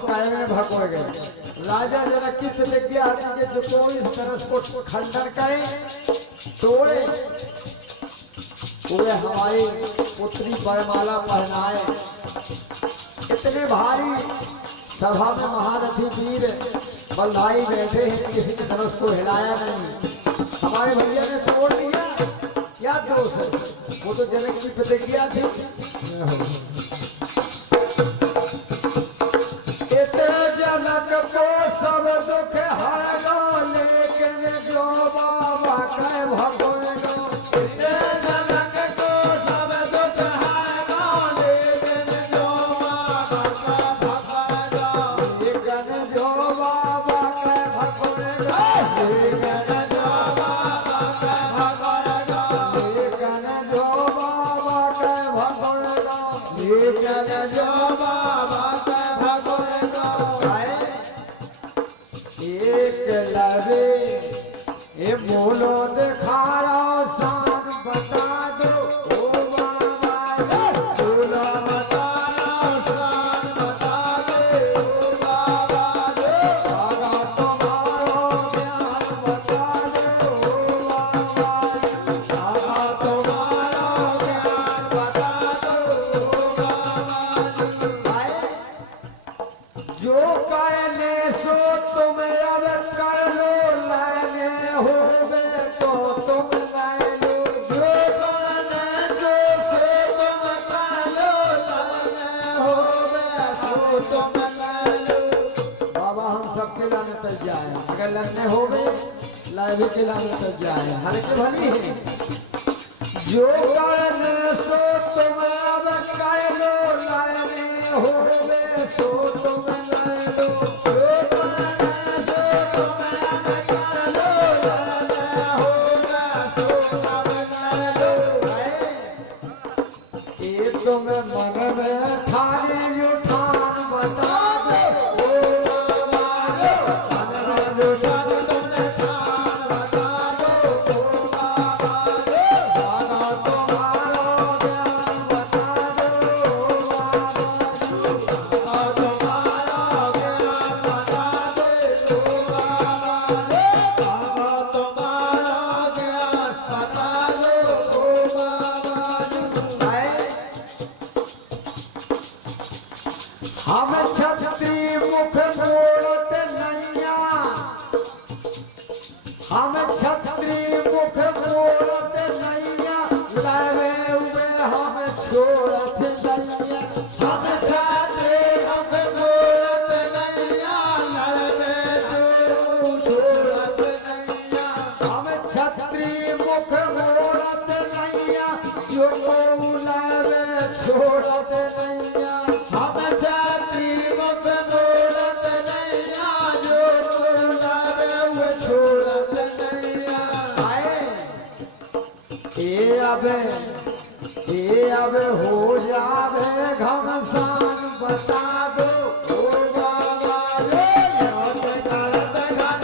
काय में भगो गए। राजा जनक की प्रतिज्ञा के जो कोई इस तरह को खंडन करे तोड़े वे हमारी पुत्री वरमाला पहनाए। इतने भारी सभा में महारथी वीर बलदाई बैठे हैं, किसी ने धनुष को हिलाया नहीं। हमारे भैया ने तोड़ दिया, क्या दोष है? वो तो जनक की प्रतिज्ञा थी। जनक को सब दुख हरगा, लेकिन जो बाबा कह भगोगा। जनक को सब दुख हरगा, लेकिन जो बाबा कह भगोगा। लेकिन जो बाबा कह भगोगा, लेकिन जो बाबा कह भगोगा, लेकिन जो बाबा कह भगोगा, लेकिन जो बाबा कह भगोगा। एक लवे ये बोलो दिखारा शान बता दो ओ बाबा, बोलो बताना शान बता दे ओ बाबा, सारा तुम्हारा ज्ञान बता दे ओ बाबा, सारा तुम्हारा ज्ञान बता दो ओ बाबा। जो कहने सो तुम अब कर लो, लाने होवे तो तुम लाए लो। जो कहने सो तुम कर लो, लाने होवे सो तुम लाए लो। बाबा हम सबके लाने तक जाए, अगर लड़ने होवे लाए भी के लाने तक जाए, हर के भली है। जो कहने सो तुम अब कर लो, लाने होवे सो तुम लाए लो। तुम्हें मन में थारी उठान बता दो ओ बाबा, मन में उठान तुमने ठान बता दो ओ बाबा, सारा तुम्हारा ज्ञान बता दो ओ बाबा, सारा तुम्हारा ज्ञान बता दो ओ बाबा, सारा तुम्हारा ज्ञान बता दो ओ बाबा। हम छत्री मुख मोड़त नैया, हम छत्री मुख मोड़त नैया, लड़े हुए हम छोड़त नैया। हम छत्री मुख मोड़त नैया, लड़े हुए छोड़त नैया। हम छत्री मुख मोड़त नैया, जो लड़े छोड़त नैया। हम अब हो जावे घमसान बता दो ओ बाबा,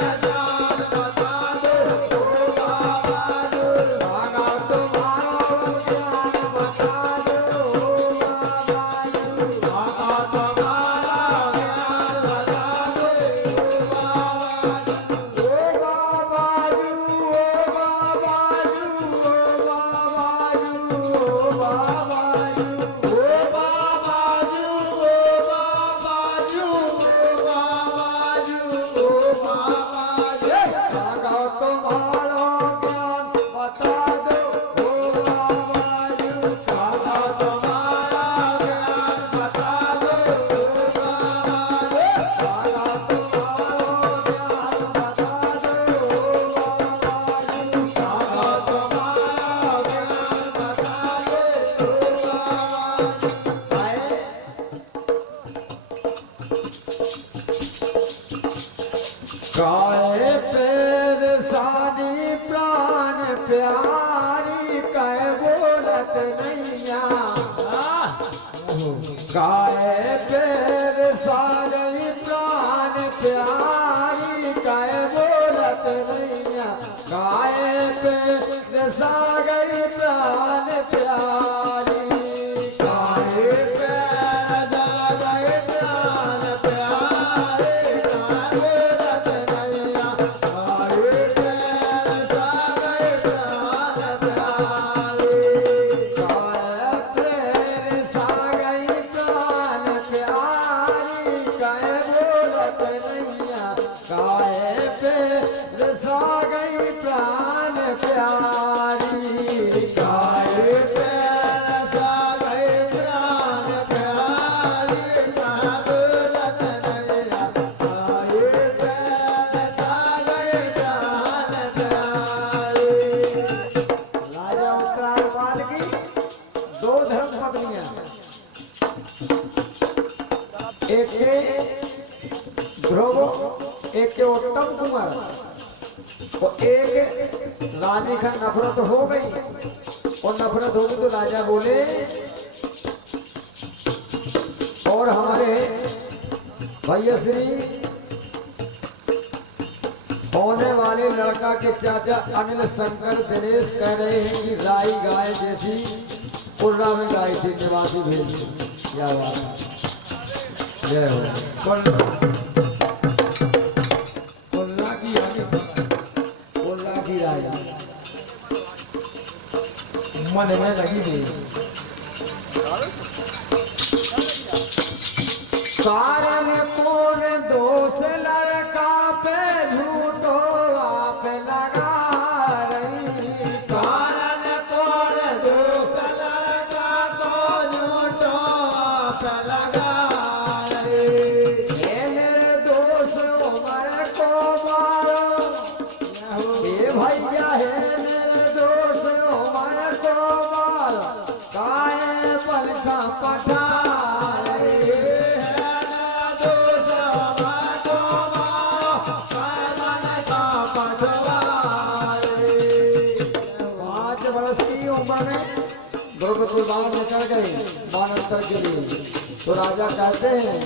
घनश्याम बता दो ओ बाबा, सारा तुम्हारा ज्ञान बता दो ओ बाबा, सारा तुम्हारा ज्ञान बता दो ओ बाबा, ओ बाबा काहे पैर सानी प्राण प्यारी, कहे बोलत नैया। काहे पैर सानी प्राण प्यारी, कहे बोलत नैया। काहे पैर सागई प्राण प्यारी, काहे पैर सागई प्राण प्यारी। दूंगा। तो एक रानी का नफरत हो गई, और नफरत होगी तो राजा बोले और हमारे भैया श्री होने वाले लड़का के चाचा अनिल शंकर दिनेश कह रहे हैं कि राई गाय जैसी उर्रा में गाय थी निवासी भेज। क्या बात है, जय हो। खुलना की राय मन में लगी नहीं। कारण कौन दोष लड़का पे झूठो आप लगा रही। कारण कौन दोष लड़का को झूठो आप लगा रही। ये मेरे दोस्त उम्र को मारो, ये भैया है मेरे दोस्त उम्र को मारो, गाय पल का पटा द्रौपदी बाण निकल गए बानंतर के लिए। तो राजा कहते हैं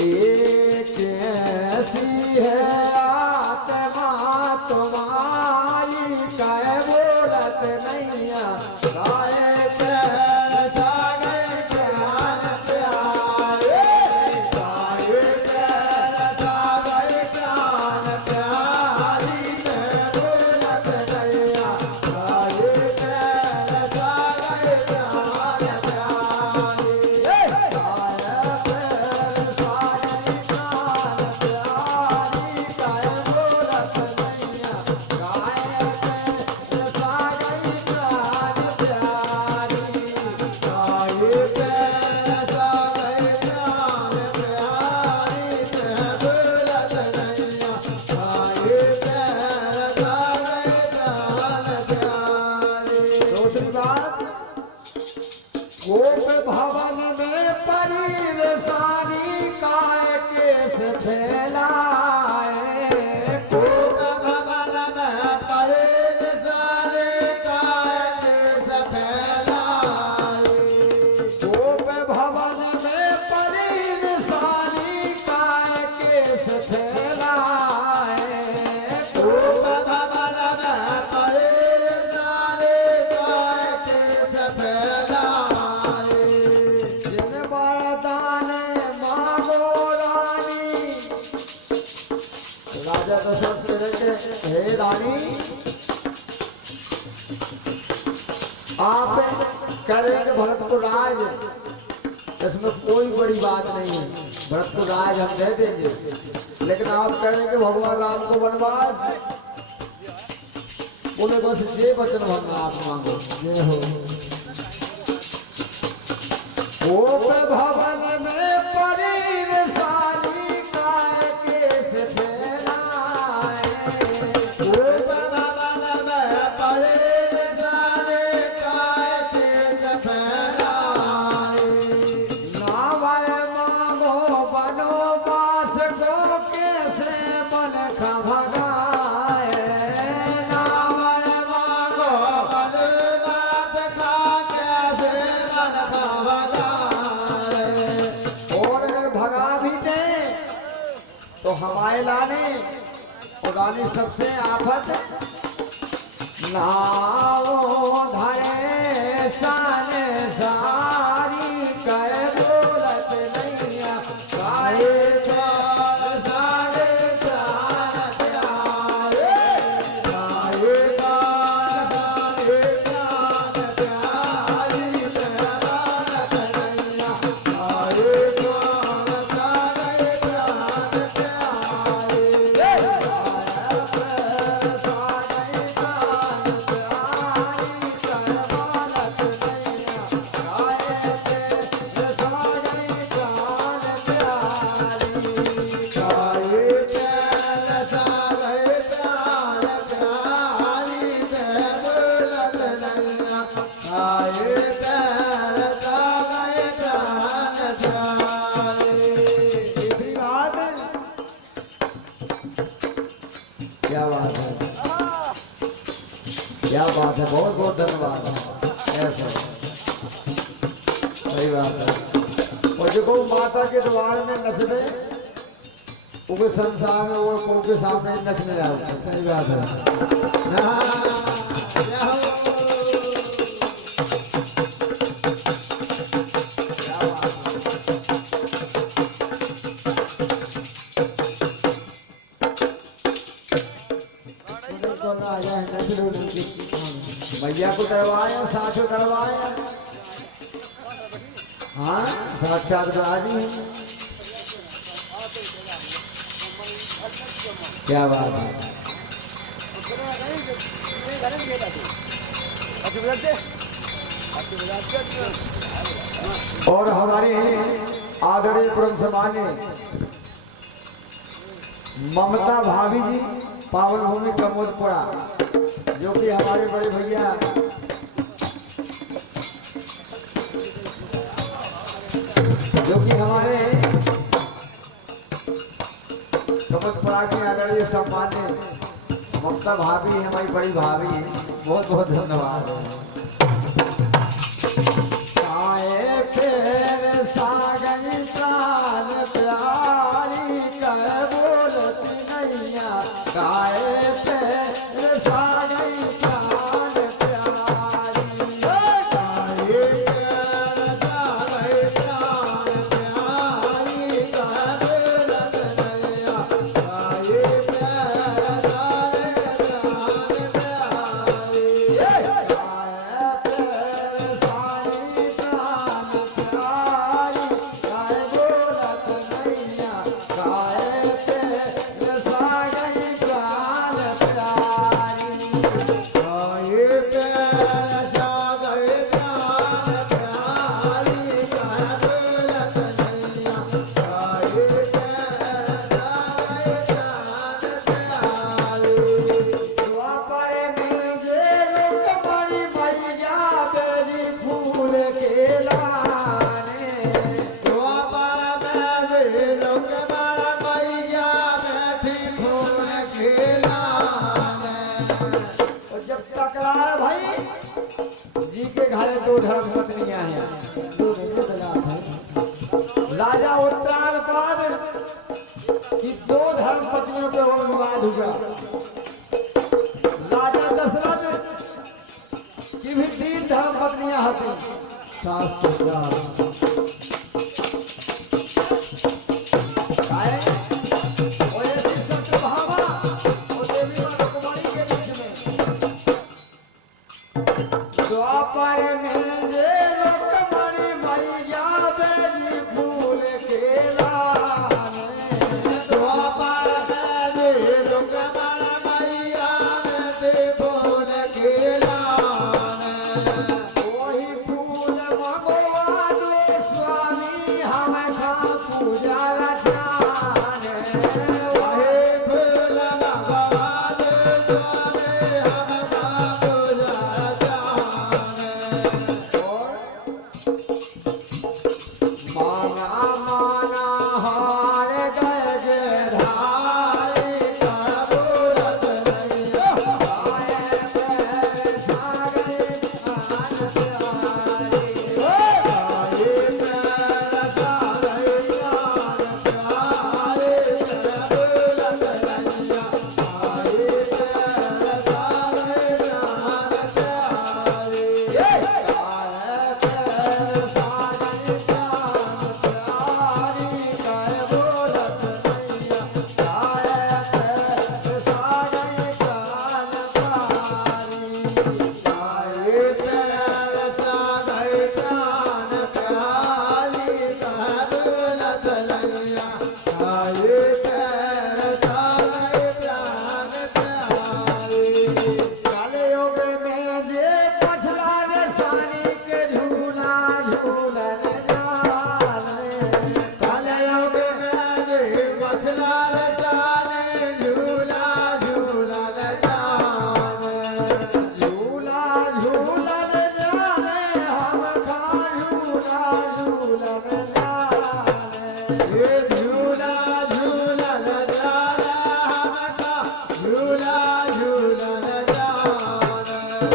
एक ऐसी है आत्मा तुम्हारी कह बोलत नहीं गाय गोप भवन में परिवेशानी काय के फैलाए। गोप भवन में परिवेशानी काय के फैलाए। गोप भवन में परिवेशानी काय के फैलाए। गोप भवन में परिवेशानी काय के फैलाए। राजा दशरथ कहेंगे हे रानी आप करेंगे भरत को राज, इसमें कोई बड़ी बात नहीं है, भरत को राज हम दे देंगे, लेकिन आप करेंगे भगवान राम को वनवास। बोले बस ये वचन भरना आप मांगो। ये हो गोप भवन में परिवेशानी काय के फैलाए। गोप भवन में परिवेशानी काय के फैलाए। नावर मांगो वनवास को कैसे मन का भगाए। नावर मांगो वनवास का कैसे मन का भगाए। तो हमारे लाने और रानी सबसे आफत नाओ धरे सान सारी कह बोलत नैया गाये चार सारे चार प्यारे। गाये चार सारे चार प्यारी कह बोलत नैया गाये चार सारे चार प्यारे। बात है, क्या बात है, बहुत बहुत धन्यवाद। ऐसा सही बात है। और जो को माता के द्वार में नचने वो संसार में वो को के सामने नचने जाते, सही बात है। भैया को करवाए, सासू करवाए, हाँ साक्षात राजी। क्या बात है। और हमारे आदरणीय परम सम्मानीय ममता भाभी जी पावन भूमि कमोदपुरा, जो कि हमारे बड़े भैया कमोदपुरा की आदरणीय सम्मानीय ममता भाभी, हमारी बड़ी भाभी, बहुत बहुत धन्यवाद। सागरी प्राण प्यारी कह बोलती नैया, गाए पैर सागरी प्राण प्यारी, गाए पैर सागरी प्राण प्यारी कह बोलती नैया, गाए पैर सागरी प्राण प्यारी, गाए पैर सागरी प्राण प्यारी कह बोलती नैया, गाए पैर सागरी प्राण प्यारी, गाए पैर सागरी प्राण प्यारी कह बोलती नैया, गाए पैर सागरी प्राण प्यारी। द्वापर में जे रुक्मणी मैया बेरी फूल के लाने, द्वापर में जे रुक्मणी मैया बेरी फूल के लाने। और जब तकरार भाई जी के घरे दो धर्म पत्नियां हैं, राजा उत्तराधिपाद की दो धर्म पत्नियों पे वो विवाद हुआ। राजा दशरथ की भी 3 धर्म पत्नियां हती, सास ससुर। काहे? और ये सत्यभामा और देवी माता कुमारी के बीच में द्वापर में जे रुक्मणी मैया बेरी फूल के लाने, द्वापर में जे रुक्मणी मैया बेरी फूल के लाने, वही फूल मंगवा दो स्वामी हमका पूजा रचाने, वही फूल मंगवा दो स्वामी हमका पूजा रचाने।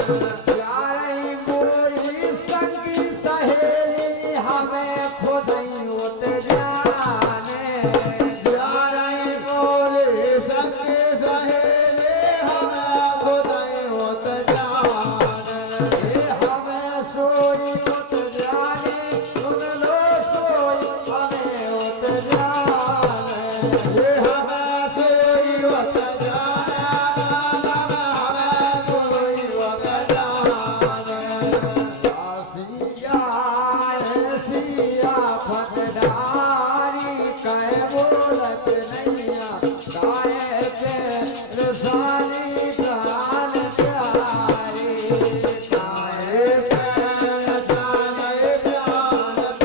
प्यारी मोरी संगी सहेली हमें खुद ही उत जाने प्यारी मोरी संगी सहेली हमें खुद ही उत जाने हमें सोई उत जाने सुन लो सोई हमें उत जाने हमें सोई उत जाने हमें सोई उत जाने सिया सिया फटदारी कह बोलत नैया गाय के रसानी प्राण प्यारी गाय जाने जाने प्यार प्यारे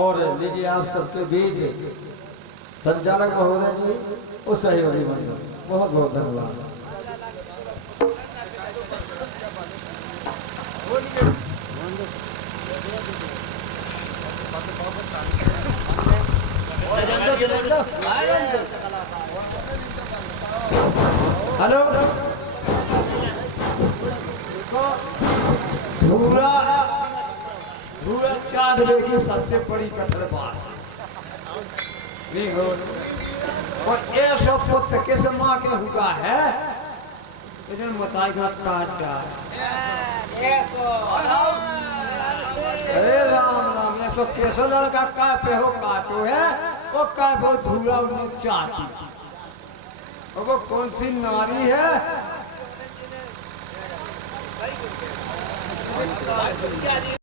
और लीजिए आप सबके बीच संचालक महोदय जी और सहयोगी बंधु बहुत बहुत धन्यवाद। हेलो धूरा काटने की सबसे बड़ी कठिन बात नहीं हो और ये सब पुत्र किस माँ के हुआ है इधर बताएगा काटा अरे राम राम ये सब कैसो लड़का काय पे हो काटो है वो काय पे धूरा उन्हें चाटी और वो कौन सी नारी है